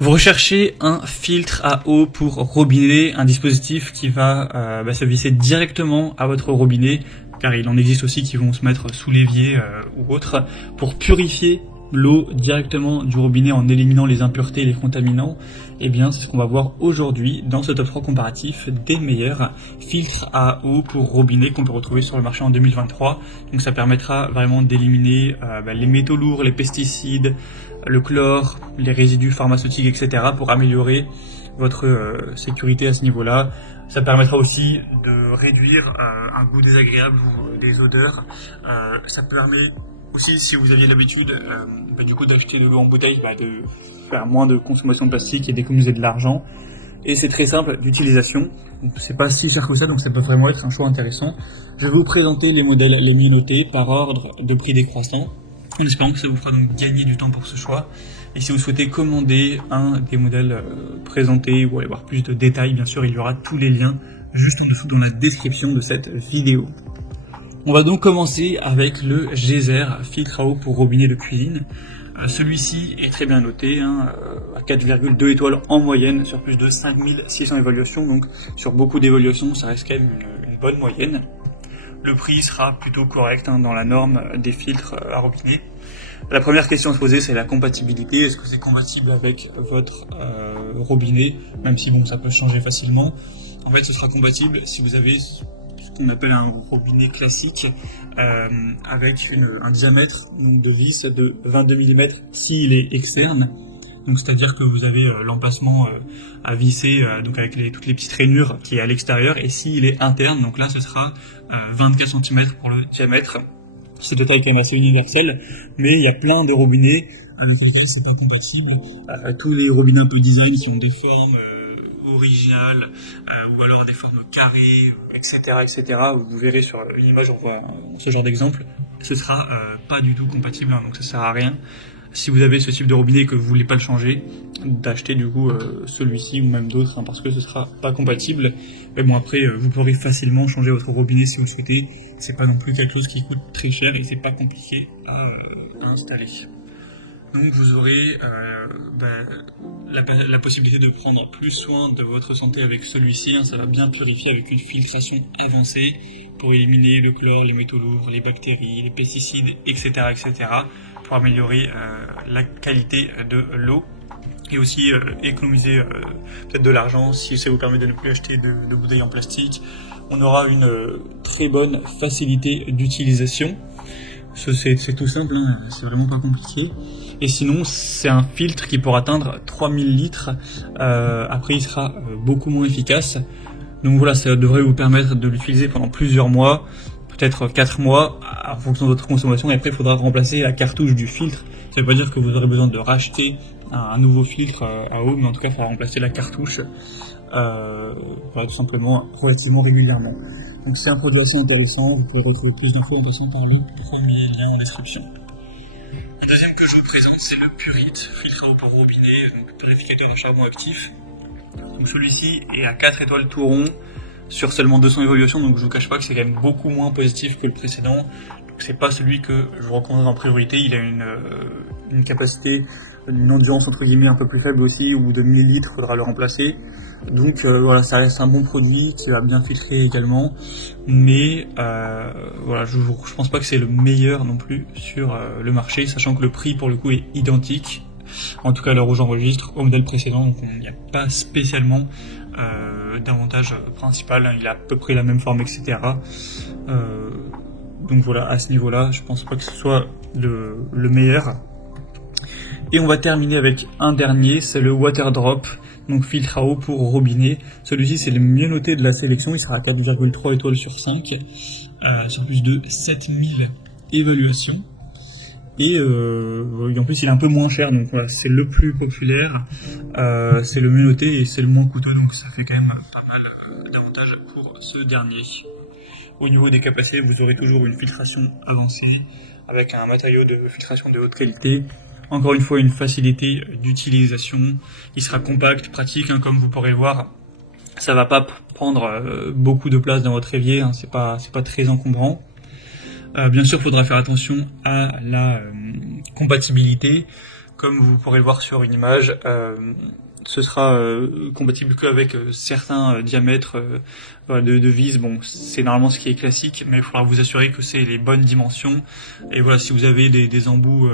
Vous recherchez un filtre à eau pour robinet, un dispositif qui va se visser directement à votre robinet, car il en existe aussi qui vont se mettre sous l'évier ou autre, pour purifier l'eau directement du robinet en éliminant les impuretés et les contaminants. Eh bien, c'est ce qu'on va voir aujourd'hui dans ce top 3 comparatif des meilleurs filtres à eau pour robinet qu'on peut retrouver sur le marché en 2023. Donc ça permettra vraiment d'éliminer les métaux lourds, les pesticides, le chlore, les résidus pharmaceutiques, etc. pour améliorer votre sécurité à ce niveau-là. Ça permettra aussi de réduire un goût désagréable ou des odeurs. Ça permet aussi, si vous aviez l'habitude du coup d'acheter de l'eau en bouteille, de faire moins de consommation de plastique et d'économiser de l'argent. Et c'est très simple d'utilisation. C'est pas si cher que ça, donc ça peut vraiment être un choix intéressant. Je vais vous présenter les modèles les mieux notés par ordre de prix décroissant, en espérant que ça vous fera donc gagner du temps pour ce choix. Et si vous souhaitez commander un des modèles présentés ou aller voir plus de détails, bien sûr, il y aura tous les liens juste en dessous dans la description de cette vidéo. On va donc commencer avec le Geyser filtre à eau pour robinet de cuisine. Celui-ci est très bien noté, à 4,2 étoiles en moyenne sur plus de 5600 évaluations, donc sur beaucoup d'évaluations ça reste quand même une bonne moyenne. Le prix sera plutôt correct dans la norme des filtres à robinet. La première question à se poser, c'est la compatibilité. Est-ce que c'est compatible avec votre robinet, même si bon, ça peut changer facilement. En fait, ce sera compatible si vous avez ce qu'on appelle un robinet classique avec un diamètre donc, de vis de 22 mm s'il est externe. Donc c'est-à-dire que vous avez l'emplacement à visser donc avec toutes les petites rainures qui est à l'extérieur, et s'il est interne, donc là ce sera 24 cm pour le diamètre. C'est de taille quand même assez universelle, mais il y a plein de robinets avec lesquels c'est pas compatible. Tous les robinets un peu design qui ont des formes originales ou alors des formes carrées, etc. Vous verrez sur une image, on voit ce genre d'exemple. Ce sera pas du tout compatible, donc ça sert à rien. Si vous avez ce type de robinet et que vous voulez pas le changer, d'acheter du coup celui-ci ou même d'autres, parce que ce sera pas compatible. Mais bon, après vous pourrez facilement changer votre robinet si vous le souhaitez. C'est pas non plus quelque chose qui coûte très cher et c'est pas compliqué à installer. Donc vous aurez la possibilité de prendre plus soin de votre santé avec celui-ci. Ça va bien purifier avec une filtration avancée pour éliminer le chlore, les métaux lourds, les bactéries, les pesticides, etc. pour améliorer la qualité de l'eau et aussi économiser peut-être de l'argent si ça vous permet de ne plus acheter de bouteilles en plastique. On aura une très bonne facilité d'utilisation. C'est tout simple, c'est vraiment pas compliqué. Et sinon, c'est un filtre qui pourra atteindre 3000 litres. Après, il sera beaucoup moins efficace. Donc voilà, ça devrait vous permettre de l'utiliser pendant plusieurs mois, peut-être 4 mois, en fonction de votre consommation. Et après, il faudra remplacer la cartouche du filtre. Ça veut pas dire que vous aurez besoin de racheter un nouveau filtre à eau, mais en tout cas, il faudra remplacer la cartouche tout simplement relativement régulièrement. Donc c'est un produit assez intéressant. Vous pouvez retrouver plus d'infos en passant par le premier lien en description. Le deuxième que je vous présente, c'est le Purite, filtre à eau pour robinet, donc purificateur à charbon actif. Donc celui-ci est à 4 étoiles tout rond sur seulement 200 évaluations, donc je vous cache pas que c'est quand même beaucoup moins positif que le précédent. Donc c'est pas celui que je vous recommanderais en priorité. Il a une capacité, une endurance entre guillemets un peu plus faible aussi, ou de 1000 litres, faudra le remplacer. Donc voilà, ça reste un bon produit qui va bien filtrer également, mais je pense pas que c'est le meilleur non plus sur le marché, sachant que le prix pour le coup est identique, en tout cas à l'heure où j'enregistre, au modèle précédent, donc il n'y a pas spécialement d'avantage principal, il a à peu près la même forme, etc. Donc voilà, à ce niveau-là, je pense pas que ce soit le meilleur. Et on va terminer avec un dernier, c'est le Waterdrop, donc filtre à eau pour robinet. Celui-ci c'est le mieux noté de la sélection, il sera à 4,3 étoiles sur 5, sur plus de 7000 évaluations. Et en plus il est un peu moins cher, donc voilà, c'est le plus populaire, c'est le mieux noté et c'est le moins coûteux, donc ça fait quand même pas mal d'avantages pour ce dernier. Au niveau des capacités, vous aurez toujours une filtration avancée avec un matériau de filtration de haute qualité. Encore une fois, une facilité d'utilisation. Il sera compact, pratique, comme vous pourrez le voir. Ça va pas prendre beaucoup de place dans votre évier, c'est pas très encombrant. Bien sûr, il faudra faire attention à la compatibilité. comme vous pourrez le voir sur une image, ce sera compatible qu'avec certains diamètres de vis. Bon, c'est normalement ce qui est classique, mais il faudra vous assurer que c'est les bonnes dimensions. Et voilà, si vous avez des embouts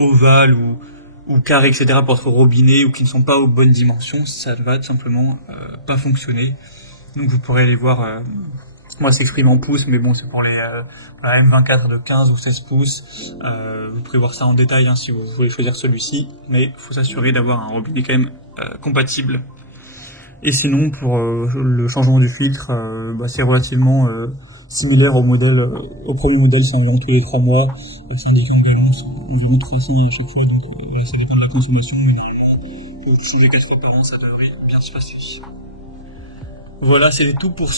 ovales ou carrés, etc. pour votre robinet ou qui ne sont pas aux bonnes dimensions, ça ne va tout simplement pas fonctionner. Donc vous pourrez aller voir, moi c'est exprimé en pouces, mais bon c'est pour la M24 de 15 ou 16 pouces. Vous pourrez voir ça en détail hein, si vous voulez choisir celui-ci, mais il faut s'assurer d'avoir un robinet quand même compatible. Et sinon pour le changement du filtre, c'est relativement similaire au premier modèle, c'est environ tous les 3 mois, c'est indiqué c'est environ 300 à chaque fois, donc ça dépend de la consommation, mais normalement, changer 4 fois par an, ça devrait bien se passer. Voilà, c'était tout pour